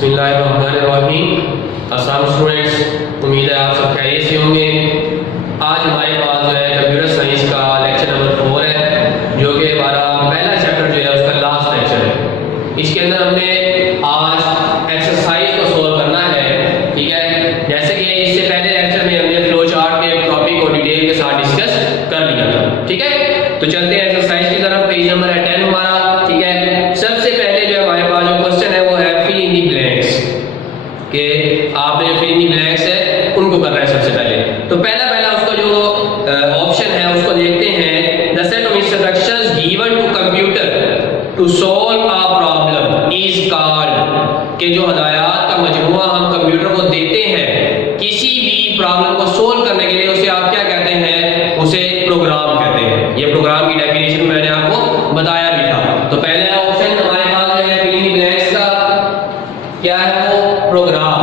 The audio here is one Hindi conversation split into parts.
बिस्मिल्लाहिर्रहमानिर्रहीम। अस्सलाम स्टूडेंट्स, उम्मीद है आप सब खैरियत से होंगे। आज हमारे पास जो है कंप्यूटर साइंस का लेक्चर नंबर 4 है, जो कि हमारा पहला चैप्टर जो है उसका लास्ट लेक्चर है। इसके अंदर हमने आज एक्सरसाइज को सोल्व करना है, ठीक है। जैसे कि इससे पहले लेक्चर में हमने फ्लो चार्ट के टॉपिक को डिटेल के साथ डिस्कस कर लिया था, ठीक है। तो चलते हैं एक्सरसाइज की तरफ। पेज नंबर है 10 हमारा, ठीक है। सबसे पहले जो हमारे पास जो क्वेश्चन है वो है फिल इन दी ब्लैंक्स, कि आपने जो फिल इन दी ब्लैंक्स है उनको करना है सबसे पहले। तो पहला उसका जो ऑप्शन है उसको देखते हैं। The set of instructions given to computer to solve a problem is called, कि जो हदायत का मजमूआ हम कंप्यूटर को देते हैं किसी भी प्रॉब्लम को सोल्व करने के लिए, उसे आप क्या कहते हैं? उसे प्रोग्राम कहते हैं। ये प्रोग्राम की डेफिनेशन मैंने आपको बताया भी था। तो पहला ऑप्शन हमारे पास जो है फिल इन दी ब्लैंक्स का क्या है, वो प्रोग्राम।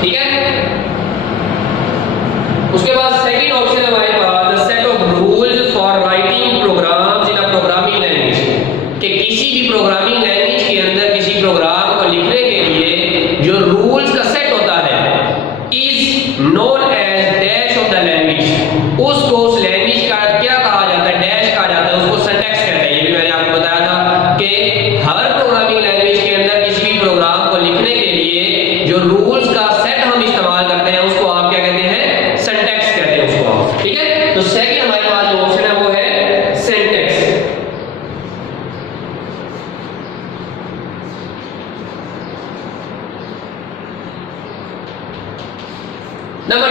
ठीक है। उसके बाद सेकंड ऑप्शन है हमारे पास the set of rules for writing programs in a programming language, कि किसी भी प्रोग्रामिंग लैंग्वेज के अंदर किसी प्रोग्राम को लिखने के लिए जो रूल्स का सेट होता है is known as dash of the language, उसको उस लैंग्वेज का क्या कहा जाता है? डैश कहा जाता है, उसको सिंटैक्स कहते हैं। ये भी मैंने आपको बताया था कि हर प्रोग्रामिंग लैंग्वेज के अंदर किसी भी प्रोग्राम को लिखने के लिए जो रूल्स का सेट हम इस्तेमाल करते हैं उसको आप क्या कहते हैं? सिंटैक्स कहते हैं उसको आप, ठीक है। तो सेकंड हमारे पास जो ऑप्शन है वो है सिंटैक्स। नंबर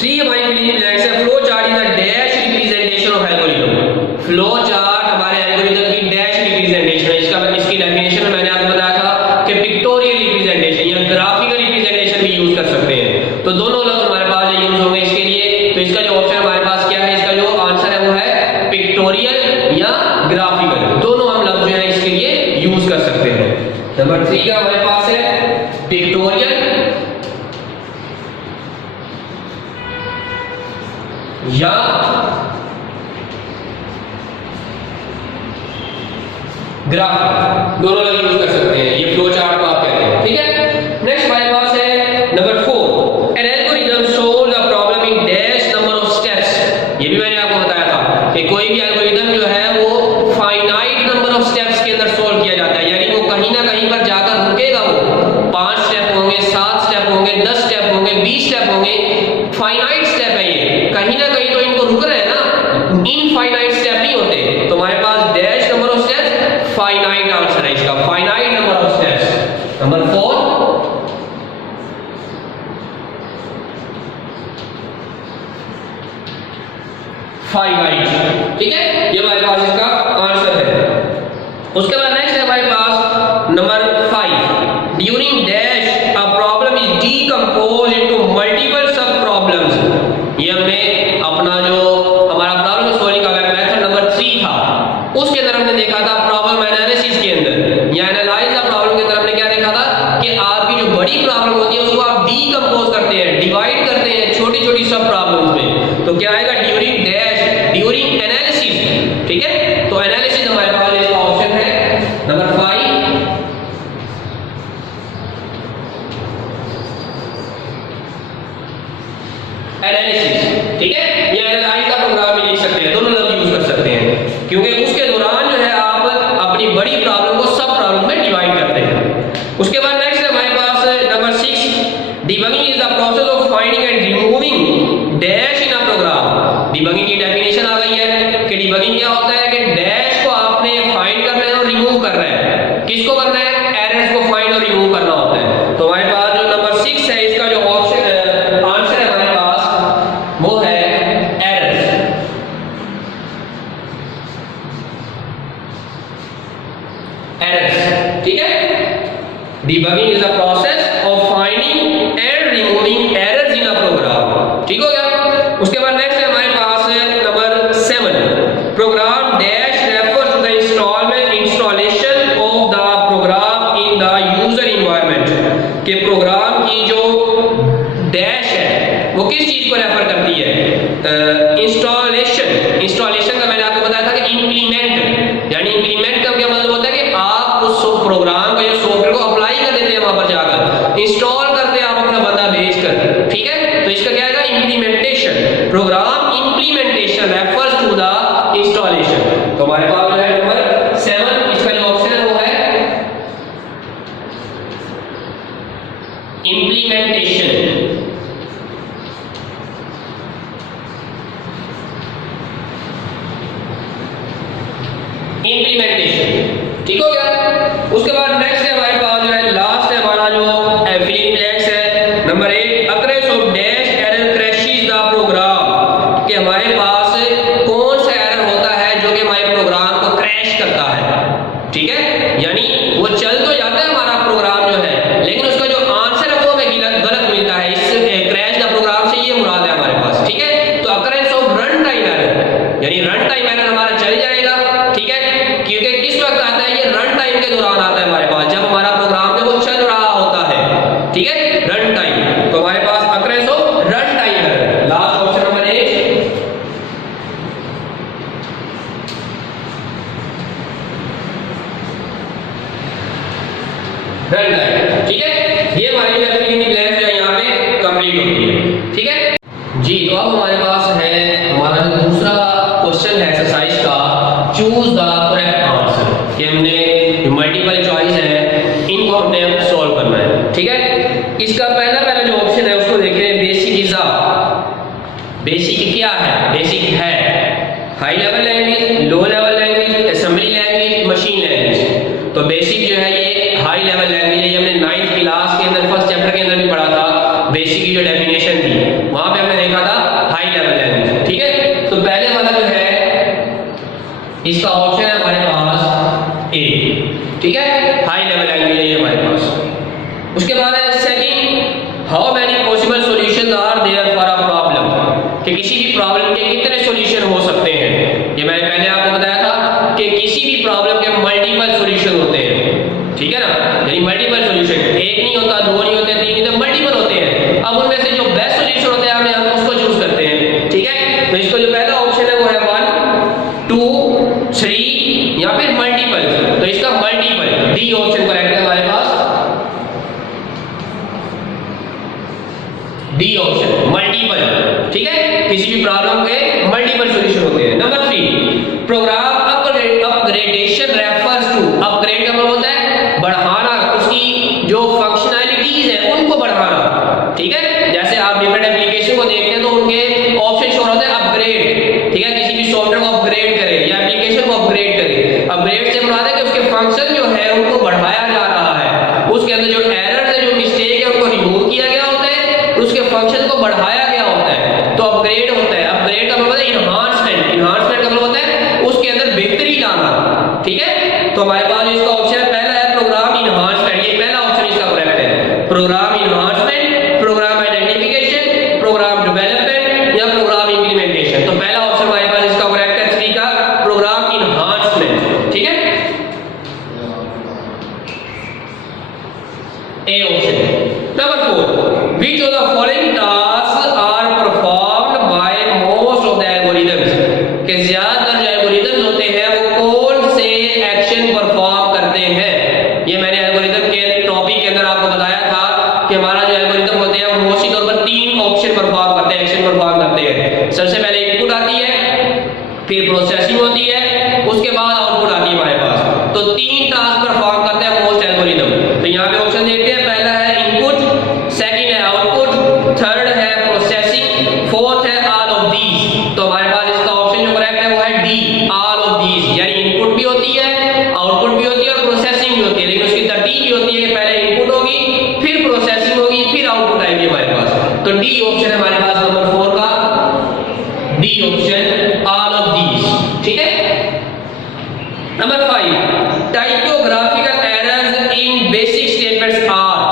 3 हमारी फिल इन दी ब्लैंक्स है। Flow chart is the dash representation of algorithm. Flow chart हमारे एल्गोरिथम की डैश रिप्रेजेंटेशन है। इसकी डेफिनेशन मैंने आपको बताया था कि पिक्टोरियल रिप्रेजेंटेशन या ग्राफिकल रिप्रेजेंटेशन भी यूज कर सकते हैं। तो दोनों लफ्ज हमारे पास यूज होंगे इसके लिए। तो इसका जो ऑप्शन हमारे पास क्या है, इसका जो आंसर है वो है पिक्टोरियल या ग्राफिकल। दोनों हम लफ्ज जो है इसके लिए यूज कर सकते हैं। नंबर 3 का हमारे पास है पिक्टोरियल या ग्राफ, दोनों लफ्ज यूज कर सकते हैं। ये फ्लो चार्ट को आप कहते हैं, ठीक है। नेक्स्ट हमारे पास है number 4 an algorithm solve the problem in dash number of steps. ये भी मैंने आपको बताया था कि कोई भी एल्गोरिथम जो है वो फाइनाइट नंबर ऑफ स्टेप्स के अंदर सोल्व किया जाता है, यानी वो कहीं ना कहीं पर जाकर रुकेगा। वो 5 स्टेप होंगे, 7 स्टेप होंगे, 10 स्टेप होंगे, 20 स्टेप होंगे। फाइनाइट स्टेप है ये, कहीं ना कहीं तो इनको रुक रहे हैं ना, इनफाइनाइट स्टेप नहीं होते। तो हमारे पास dash number of steps finite answer है इसका, finite number of steps. Number 4 finite, ठीक है। ये हमारे पास इसका आंसर है। उसके बाद नेक्स्ट है हमारे पास number 5 during dash a problem is decompose into multiple sub problems. ये हमने अपना जो हमारा प्रॉब्लम सॉल्विंग का मेथड नंबर 3 था, उसके अंदर हमने देखा था प्रॉब्लम एनालिसिस के अंदर या एनालाइज द प्रॉब्लम के अंदर हमने क्या देखा था कि आपकी जो बड़ी प्रॉब्लम होती है उसको आप डीकंपोज करते हैं, डिवाइड करते हैं छोटी छोटी सब प्रॉब्लम्स में। तो क्या आएगा? ड्यूरिंग डैश, ड्यूरिंग एनालिसिस, ठीक है। तो एनालिसिस हमारे पास इसका ऑप्शन है नंबर 5 एनालिसिस, ठीक है। या एनालाइज का प्रोग्राम भी लिख सकते हैं, दोनों लफ्ज यूज कर सकते हैं, क्योंकि उसके दौरान जो है आप अपनी बड़ी प्रॉब्लम को सब प्रॉब्लम में डिवाइड करते हैं। उसके बाद नेक्स्ट है हमारे पास number 6 debugging is the process of finding and removing dash in a program. Debugging की डेफिनेशन आ गई है कि डिबगिंग क्या होता है कि डैश को आपने फाइंड करना है और रिमूव करना है। किसको करना है? एरर्स को फाइंड और रिमूव करना होता है। तो हमारे पास जो नंबर 6 है इसका जो ऑप्शन आंसर है हमारे पास वो है एरर्स। एरर्स, ठीक है। Debugging is the process of finding and removing errors in a program, ठीक हो गया। उसके बाद नेक्स्ट है हमारे पास number 7 program dash refers to the installation of the program in the user environment, के प्रोग्राम की जो डैश है वो किस चीज को रेफर करती है? इंस्टॉलेशन। इंस्टॉलेशन का मैंने आपको बताया प्रोग्राम को या सॉफ्टवेयर को अप्लाई कर देते हैं वहां पर जाकर, इंस्टॉल करते हैं आप अपना बंदा भेजकर, ठीक है। तो इसका क्या है, implementation. Program implementation refers to the installation. तो हमारे पास जो है नंबर 7 इसका जो ऑप्शन है वो है इंप्लीमेंटेशन। इंप्लीमेंटेशन, ठीक हो गया। उसके बाद नेक्स्ट है हमारे पास जो है लास्ट है हमारा जो फिलिंग ब्लैंक्स है number 8 occurrence of dash error crashes the program. कि हमारे पास कौन सा एरर होता है जो कि हमारे प्रोग्राम को क्रैश करता है, ठीक है। यानी वो चल तो जाता है हमारा प्रोग्राम जो है, लेकिन उसका जो आंसर है वो हमें गलत मिलता है। इस क्रैश द प्रोग्राम से ये मुराद है हमारे पास, ठीक है। तो occurrence of run time error, यानी रन टाइम एरर हमारा चल जाएगा, ठीक है, क्योंकि किस वक्त आता है, ये रन टाइम के दौरान आता है हमारे पास, जब हमारा प्रोग्राम जो वो चल रहा होता है, ठीक है, रन टाइम। तो हमारे पास occurrence of run time error, last option number 8 run time, ठीक है। ये हमारी फिलिंग द ब्लैंक्स जो है यहाँ पे कंप्लीट होती है, ठीक है जी। तो अब हमारे पास है हमारा जो दूसरा क्वेश्चन है एक्सरसाइज का, चूज द करेक्ट आंसर। कि हमने मल्टीपल चॉइस है, इनको हमने सॉल्व करना है, ठीक है। इसका पहला जो ऑप्शन है उसको देख रहे हैं, बेसिक इज बेसिक क्या है, बेसिक है high level language, low level language, assembly language, machine language. तो बेसिक जो है ये हाई लेवल लैंग्वेज है, ये हमने 9th क्लास के अंदर फर्स्ट चैप्टर के अंदर भी पढ़ा था। बेसिक की जो डेफिनेशन थी वहां पे हमने देखा था हाई लेवल लैंग्वेज, ठीक है। तो पहले वाला जो है इसका ऑप्शन है हमारे पास ए, ठीक है, हाई लेवल लैंग्वेज है ये हमारे पास। उसके बाद है second, how many possible solutions are there for a problem. कि किसी भी प्रॉब्लम के कितने सॉल्यूशन हो सकते हैं। ये मैंने पहले आपको बताया था कि किसी भी प्रॉब्लम के मल्टीपल सॉल्यूशन होते हैं, ठीक है ना, यानी मल्टीपल सॉल्यूशन, एक नहीं होता, दो नहीं होते, तीन नहीं, तो मल्टीपल होते हैं। अब उनमें से जो बेस्ट सॉल्यूशन होते हैं हम उसको चूज करते हैं, ठीक है। तो इसको जो पहला ऑप्शन है वो है 1 2 3 या फिर मल्टीपल। तो इसका मल्टीपल डी ऑप्शन करेक्ट है हमारे पास, डी ऑप्शन मल्टीपल, ठीक है। किसी भी प्रॉब्लम के मल्टीपल सॉल्यूशन होते हैं। Number 3 program upgradation refers to, upgrade का मतलब होता है बढ़ाना, उसकी जो फंक्शनैलिटीज है उनको बढ़ाना, ठीक है। जैसे आप डिफरेंट एप्लीकेशन को देखते हैं तो उनके ऑप्शन शो होते हैं अपग्रेड, ठीक है। किसी भी सॉफ्टवेयर को अपग्रेड करें या एप्लीकेशन को अपग्रेड करें, अपग्रेड से मुराद है कि उसके फंक्शन जो है उनको बढ़ाया जा रहा है, उसके अंदर जो एरर्स है, जो मिस्टेक है उनको रिमूव किया गया होता है, उसके फंक्शन को बढ़ाया गया होता है, तो अपग्रेड होता है। अपग्रेड का मतलब है इनहांसमेंट, इनहांसमेंट का मतलब होता है उसके अंदर बेहतरी लाना, ठीक है। तो हमारे पास इसका ऑप्शन पहला है प्रोग्राम इनहांसमेंट, ये पहला ऑप्शन इसका करेक्ट है। Program enhancement, program identification, program development या प्रोग्राम इंप्लीमेंटेशन। तो पहला ऑप्शन हमारे पास इसका करेक्ट है 3 का, प्रोग्राम इनहांसमेंट, ठीक है, A option. Number 4 which of the following task are performed by most of the algorithms. कि ज्यादातर जो एल्गोरिथम्स होते हैं वो कौन से एक्शन परफॉर्म करते हैं। ये मैंने एल्गोरिथम के टॉपिक के अंदर आपको बताया था कि हमारा जो एल्गोरिथम होते हैं वो मोस्टली तौर पर 3 ऑप्शन परफॉर्म करते हैं, एक्शन परफॉर्म करते हैं। सबसे पहले इनपुट आती है, फिर प्रोसेसिंग होती है, उसके बाद आउटपुट आती है हमारे पास। तो 3 टास्क परफॉर्म करते हैं मोस्ट एल्गोरिथम। तो यहाँ पे ऑप्शन देखते हैं, पहला है इनपुट, सेकंड है आउटपुट, थर्ड है प्रोसेसिंग, फोर्थ है ऑल ऑफ दीज। तो हमारे पास इसका ऑप्शन जो करेक्ट है वो है डी, ऑल ऑफ दीज। यानी इनपुट भी होती है, आउटपुट भी होती है और प्रोसेसिंग भी होती है, लेकिन उसकी तरतीब भी होती है कि पहले इनपुट होगी, फिर प्रोसेसिंग होगी, फिर आउटपुट आएगी हमारे पास। तो डी ऑप्शन है हमारे पास नंबर 4 का, D option all of these, ठीक है। Number 5 typographical errors in basic statements are.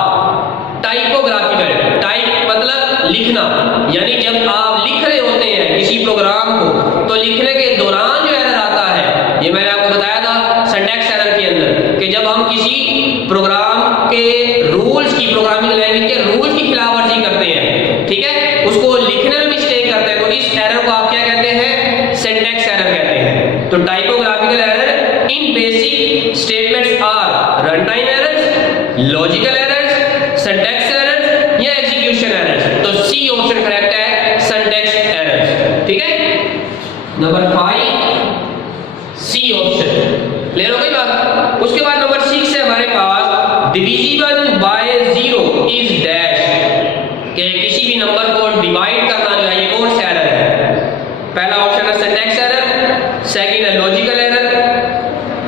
Typographical, type मतलब लिखना, यानी जब आप लिख रहे होते हैं किसी प्रोग्राम को तो लिखने के दौरान जो एरर आता है, ये मैंने आपको बताया था सिंटैक्स एरर के अंदर, कि जब हम किसी प्रोग्राम के रूल्स की, प्रोग्रामिंग लैंग्वेज के रूल्स की खिलाफवर्जी करते हैं, ठीक है, उसको लिखने में मिस्टेक करते हैं, तो इस एरर को आप क्या कहते हैं, सिंटैक्स एरर कहते हैं। तो typographical error in basic statements are run time errors, logical errors, syntax errors या एग्जीक्यूशन एरर्स। तो सी ऑप्शन करेक्ट है, सिंटैक्स एरर्स। ठीक है, नंबर 5 सी ऑप्शन, ले लो कोई बात। उसके बाद नंबर 6 है हमारे पास divisible by zero is dash, कि किसी भी नंबर को डिवाइड करना जो है ये कौन सा एरर है। पहला ऑप्शन है सिंटैक्स एरर, सेकंड है लॉजिकल एरर,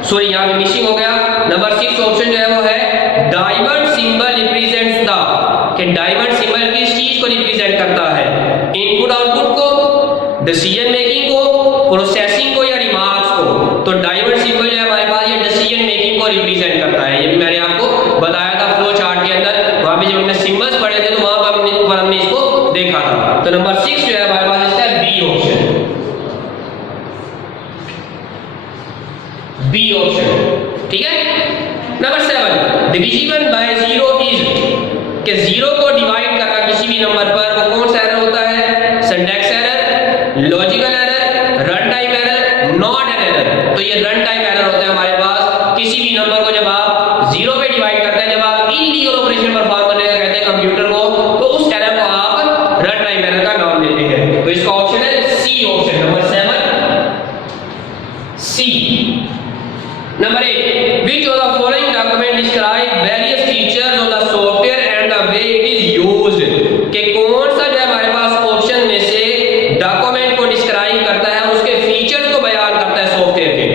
सॉरी यहां पे मिसिंग हो गया। नंबर 6 ऑप्शन जो है वो है डायमंड सिंबल रिप्रेजेंट्स द, कि डायमंड सिंबल किस चीज को रिप्रेजेंट करता है, इनपुट आउटपुट को, डिसीजन मेकिंग को, प्रोसेसिंग को या रिमार्क्स को। तो डायमंड सिंबल जो है हमारे पास ये डिसीजन मेकिंग को रिप्रेजेंट करता है। ये भी मैंने आपको बताया था फ्लो चार्ट के अंदर, वहां पे जब हमने सिंबल्स पढ़े थे तो वहां पर हमने इसको देखा था। तो नंबर 6 जो है हमारे पास इसका बी ऑप्शन, बी ऑप्शन। ठीक है, number 7 divisible by zero is, कि जीरो को डिवाइड करना किसी भी नंबर पर वो कौन सा एरर होता है, syntax error, logical error, run time error, not an error. तो ये रन टाइम एरर होता है हमारे पास, किसी भी नंबर को जब आप जीरो पे डिवाइड करते हैं, जब आप इलीगल ऑपरेशन परफॉर्म करने का कहते हैं कंप्यूटर को, तो उस एरर को आप रन टाइम एरर का नाम देते हैं। तो इसका ऑप्शन है C option, number 7 C. Number 8 which of the following document describe various features of the software and the way it is used, कि कौन सा जो है हमारे पास ऑप्शन में से डॉक्यूमेंट को डिस्क्राइब करता है, उसके फीचर्स को बयान करता है सॉफ्टवेयर के।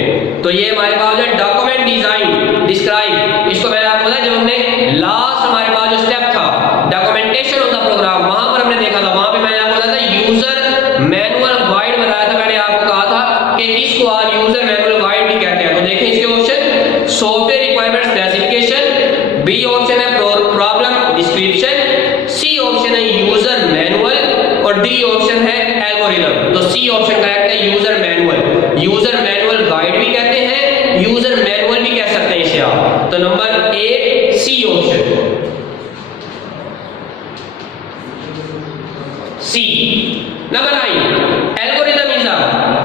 तो ये हमारे पास है डॉक्यूमेंट डिजाइन डिस्क्राइब, इसको मैंने आपको बताया जब हमने लास्ट हमारे पास जो स्टेप था डॉक्यूमेंटेशन ऑफ द प्रोग्राम, वहां पर हमने देखा था, वहां पे मैंने आपको बताया था यूजर मैनुअल गाइड बताया था। मैंने आपको कहा था कि इसको आप यूजर मैनुअल गाइड भी कहते हैं। तो देखें इसके option, software requirement specification, B option है प्रॉब्लम डिस्क्रिप्शन, सी ऑप्शन है यूजर मैनुअल और डी ऑप्शन है एल्गोरिथम। तो सी ऑप्शन करेक्ट है user manual. User manual guide भी कहते हैं, यूजर मैनुअल भी कह सकते हैं इसे आप। तो number 8 C option, C. Number 9 algorithm is a,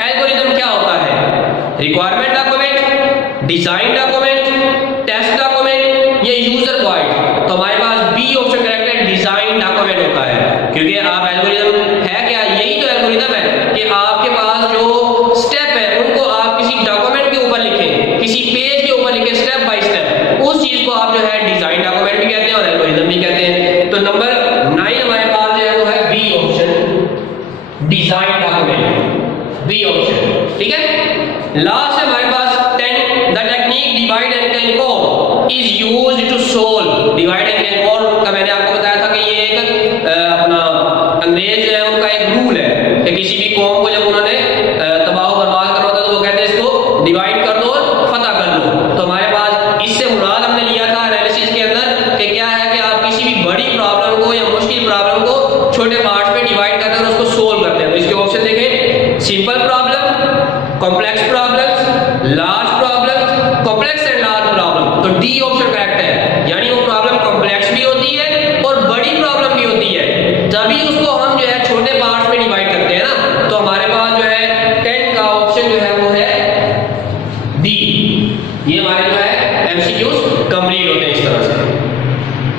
algorithm क्या होता है, requirement document, design document, test document या यूजर गाइड। तो हमारे पास बी ऑप्शन करेक्ट है, डिजाइन डॉक्यूमेंट होता है। क्योंकि आप एल्गोरिथम है क्या, यही तो एल्गोरिथम है कि आपके पास जो स्टेप है उनको आप किसी डॉक्यूमेंट के ऊपर लिखें, किसी पेज के ऊपर लिखें स्टेप बाय स्टेप, उस चीज को आप जो है डिजाइन डॉक्यूमेंट भी कहते हैं और एल्गोरिथम भी कहते हैं। तो नंबर 9 हमारे पास जो है वो है B option, design document, B option. ठीक है, लास्ट